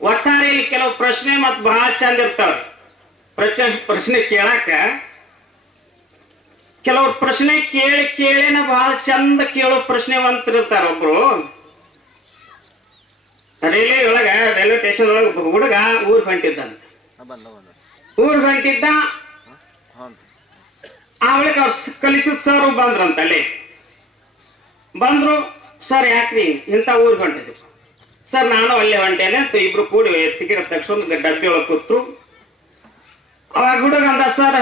ಒಟ್ಟಾರೆಯಲ್ಲಿ ಕೆಲವು ಪ್ರಶ್ನೆ ಮತ್ತು ಬಹಳ ಚಂದ ಇರ್ತಾವ್ರಿ. ಪ್ರಶ್ನೆ ಕೇಳಾಕ ಕೆಲವ್ರು ಪ್ರಶ್ನೆ ಕೇಳಿನ ಬಹಳ ಚಂದ ಕೇಳೋ ಪ್ರಶ್ನೆವಂತರಿರ್ತಾರ. ಒಬ್ರು ರೈಲ್ವೆ ಸ್ಟೇಷನ್ ಒಳಗ ಹುಡುಗ ಊರ್ ಹೊಂಟಿದ್ದಂತ. ಊರ್ ಹೊಂಟಿದ್ದ ಅವಳಿಗೆ ಅವ್ರು ಕಲಿಸಿದ ಸರ್ ಬಂದ್ರಂತ. ಅಲ್ಲಿ ಬಂದ್ರು. ಸರ್ ಯಾಕ್ರಿ ಇಂಥ ಊರ್ ಹೊಂಟಿದ್ವಿ? ಸರ್ ನಾನು ಅಲ್ಲೇ ಹೊಂಟೇನೆ ಅಂತ ಇಬ್ರು ಕೂಡಿ ಟಿಕೆಟ್ ತಕ್ಷಣ ಡಬ್ಬಿ ಒಳಗೆ ಕೂತ್ರು. ಅವಾಗ ಹುಡುಗ ಅಂದ, ಸರ್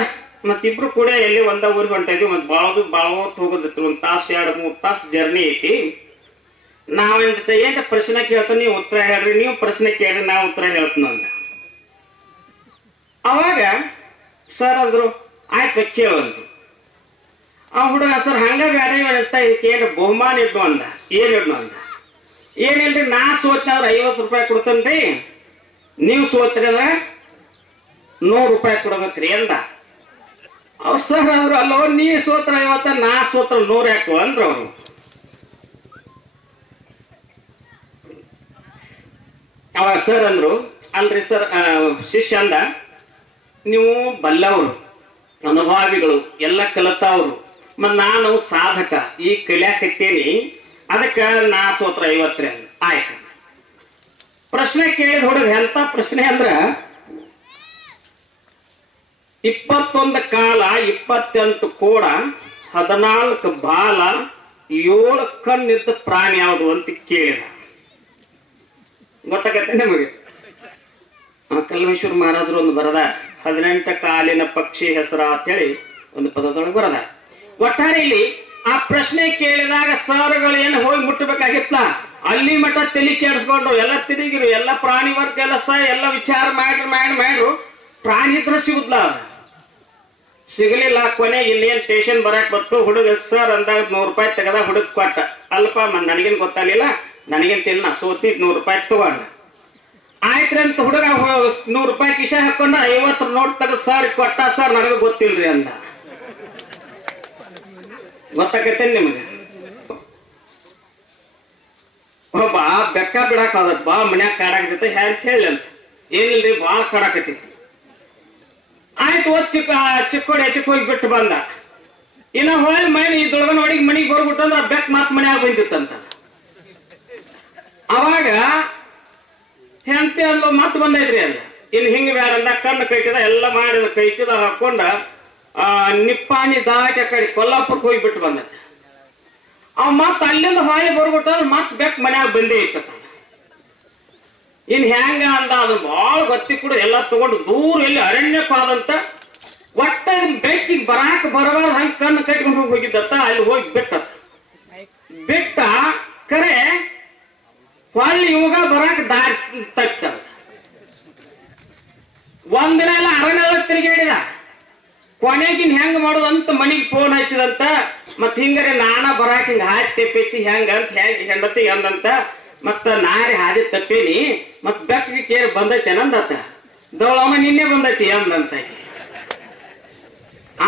ಮತ್ತಿಬ್ರು ಕೂಡ ಎಲ್ಲಿ ಒಂದ ಊರಿಗೆ ಹೊಂಟಿದ್ವಿ, ಮತ್ತೆ ಬಾಳ ಹೋಗೋದಿತ್ತು, 1 ತಾಸು 2-3 ತಾಸು ಜರ್ನಿ ಐತಿ. ನಾವೇಂತ ಏನ್ ಪ್ರಶ್ನೆ ಕೇಳ್ತ ನೀವು ಉತ್ತರ ಹೇಳ್ರಿ, ನೀವು ಪ್ರಶ್ನೆ ಕೇಳ್ರಿ ನಾ ಉತ್ತರ ಹೇಳ್ತೀನಿ ಅಂದ. ಅವಾಗ ಸರ್ ಅಂದ್ರು ಆಯ್ತು ಕೇಳಂದ್ರು. ಆ ಹುಡುಗ ಸರ್ ಹಂಗ ಬೇಡ ಏನು ಬಹುಮಾನ ಇದ್ದು ಅಂದ. ಏನಿಡ್ನು ಅಂದ. ಏನಿಲ್ರಿ ನಾ ಸೋತ್ನಂದ್ರೆ 50 ರೂಪಾಯಿ ಕೊಡ್ತೇನ್ರಿ, ನೀವು ಸೋತ್ರಿ ಅಂದ್ರೆ 100 ರೂಪಾಯಿ ಕೊಡ್ಬೇಕ್ರಿ ಅಂದ. ಅವ್ರು ಸರ್ ಅಂದ್ರು ಅಲ್ಲೋ ನೀ ಸೋತ್ರ 50 ನಾ ಸೋತ್ರ 100 ಯಾಕು ಅಂದ್ರು ಅವರು. ಅವಾಗ ಸರ್ ಅಂದ್ರು ಅಲ್ರಿ ಸರ್, ಶಿಷ್ಯ ಅಂದ ನೀವು ಬಲ್ಲವರು, ಅನುಭಾವಿಗಳು, ಎಲ್ಲ ಕಲಿತವ್ರು, ಮತ್ ನಾನು ಸಾಧಕ, ಈ ಕಲಿಯಾಕತ್ತೇನಿ, ಅದಕ್ಕೆ ನಾ ಸೋತ್ರ 50 ಅಂದ. ಆಯ್ತು. ಪ್ರಶ್ನೆ ಕೇಳಿದ ಹುಡುಗ ಎಂತ ಪ್ರಶ್ನೆ ಅಂದ್ರ 21 ಕಾಲ 28 ಕೋಡ 14 ಬಾಲ 7 ಕಣ್ಣಿದ್ದ ಪ್ರಾಣಿ ಯಾವುದು ಅಂತ ಕೇಳಿದ. ಗೊತ್ತಾಗತ್ತೆ ನಿಮಗೆ? ಕಲ್ಮೇಶ್ವರ ಮಹಾರಾಜರು ಒಂದು ಬರದ 18 ಕಾಲಿನ ಪಕ್ಷಿ ಹೆಸರ ಅಂತೇಳಿ ಒಂದು ಪದದೊಳಗೆ ಬರದ. ಒಟ್ಟಾರೆ ಇಲ್ಲಿ ಆ ಪ್ರಶ್ನೆ ಕೇಳಿದಾಗ ಸರ್ಗಳು ಏನು ಹೋಗಿ ಮುಟ್ಟಬೇಕಾಗಿತ್ತ, ಅಲ್ಲಿ ಮಠ ತಲೆ ಕೆಡಿಸ್ಕೊಂಡ್ರು, ಎಲ್ಲ ತಿರುಗಿರು, ಎಲ್ಲ ಪ್ರಾಣಿ ವರ್ಗ ಎಲ್ಲ ವಿಚಾರ ಮಾಡ್ರು ಪ್ರಾಣಿ ಇದ್ರು ಸಿಗುದ್ಲ, ಸಿಗಲಿಲ್ಲ. ಕೊನೆಗೆ ಇಲ್ಲೇನ್ ಸ್ಟೇಷನ್ ಬರಕ್ ಬತ್ತು. ಹುಡುಗ ಸರ್ ಅಂದಾಗ 100 ರೂಪಾಯಿ ತೆಗದ ಹುಡುಗ ಕೊಟ್ಟ. ಅಲ್ಪ ನನಗೇನು ಗೊತ್ತಾಗಲಿಲ್ಲ, ನನಗೇನ್ ತಿನ್ನ ಸೋತಿ 100 ರೂಪಾಯಿ ತಗೊಂಡ. ಆಯ್ತ್ರಿ ಅಂತ ಹುಡುಗ 100 ರೂಪಾಯಿ ಕಿಶ ಹಾಕೊಂಡ 50 ನೋಟ್ ತೆಗೆದು ಸರ್ ಕೊಟ್ಟ. ಸರ್ ನನಗೆ ಗೊತ್ತಿಲ್ರಿ ಅಂದ. ಗೊತ್ತಾಗತ್ತೇನೆ ನಿಮಗೆ? ಬಾ ಬೆಕ್ಕ ಬಿಡಾಕ ಹೋದತ್, ಬಾ ಮನ್ಯಾಗ ಕಾಡಾಕತೈತೆ ಅಂತ ಹೇಳಿ ಅಂತ. ಏನಿಲ್ರಿ ಬಾಳ ಕಾಡಾಕತೈತಿ. ಆಯ್ತು ಚಿಕ್ಕೋಡಿ ಹೋಗಿ ಬಿಟ್ಟು ಬಂದ. ಇನ್ನ ಹೋಗಿ ಮನೆ ದುಳಗನ ಹೊಡಿಗೆ ಮನಿಗೆ ಬರ್ಬಿಟ್ಟು ಅಂದ್ರೆ ಆ ಬೆಕ್ ಮಾತ್ ಮನ್ಯಾಗ ಬಂದಿತ್ತಂತ. ಅವಾಗ ಹೆಂಡತಿ ಅಲ್ಲೋ ಮಾತು ಬಂದೈತ್ರಿ ಅಲ್ಲ. ಇನ್ನು ಹಿಂಗ ಬೇಡ ಅಂದ ಕಣ್ಣು ಕೈಟಿದ ಎಲ್ಲ ಮಾಡಿದ ಕೈಟಿದ ಹಾಕೊಂಡ ನಿಪ್ಪಾಣಿ ದಾಟಿ ಆ ಕಡೆ ಕೊಲ್ಲಾಪುರಕ್ಕೆ ಹೋಗಿ ಬಿಟ್ಟು ಬಂದ. ಅವ್ ಮತ್ ಅಲ್ಲಿಂದ ಹೊಳಿ ಬರ್ಬಿಟ್ಟು ಮತ್ ಬೆಕ್ ಮನ್ಯಾಗ ಬಂದೇ ಇತ್ತ. ಇನ್ ಹೆಂಗ ಅಂದ ಅದು ಬಾಳ ಗೊತ್ತಿ ಕೂಡ ಎಲ್ಲ ತಗೊಂಡು ದೂರ ಎಲ್ಲಿ ಅರಣ್ಯಕ್ಕೆ ಆದಂತ ಒಟ್ಟ ಬೆಕ್ಕಿಗೆ ಬರಾಕ ಬರಬಾರ್ದು ಹಂಗ ಕಣ್ಣು ಕಟ್ಕೊಂಡು ಹೋಗಿದ್ದತ್ತ. ಅಲ್ಲಿ ಹೋಗಿ ಬಿಟ್ಟ ಕರೆ ಹೊಳ್ಳಿ ಇವಾಗ ಬರಾಕ ದಾರಿ ತಗ್ತಾರ. ಒಂದಿನ ಎಲ್ಲ ಅರಣ್ಯ ತಿರುಗಾಡಿದ. ಕೊನೆಗಿನ್ ಹೆಂಗ್ ಮಾಡೋದಂತ ಮನಿಗೆ ಫೋನ್ ಹಚ್ಚಿದಂತ. ಮತ್ ಹಿಂಗಾರೆ ನಾನ ಬರಾಕ ಹಿಂಗ ಹಾದಿ ತೆಪ್ಪೈತಿ ಹೆಂಗ ಅಂತ ಹೆಂಗ ಹೆಂಡತಿ ಅಂದಂತ. ಮತ್ತ ನಾರಿ ಹಾದಿ ತಪ್ಪೇನಿ, ಮತ್ ಬೆಕ್ಕಿಗೆ ಕೇರಿ ಬಂದೈತೆ ಅಂದತ್ತ. ದೌಳಮ್ಮ ನಿನ್ನೆ ಬಂದೈತಿ ಅಂದಂತ.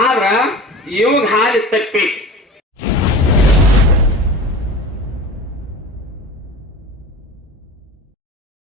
ಆದ್ರ ಇವಾಗ ಹಾದಿ ತಪ್ಪೈತಿ.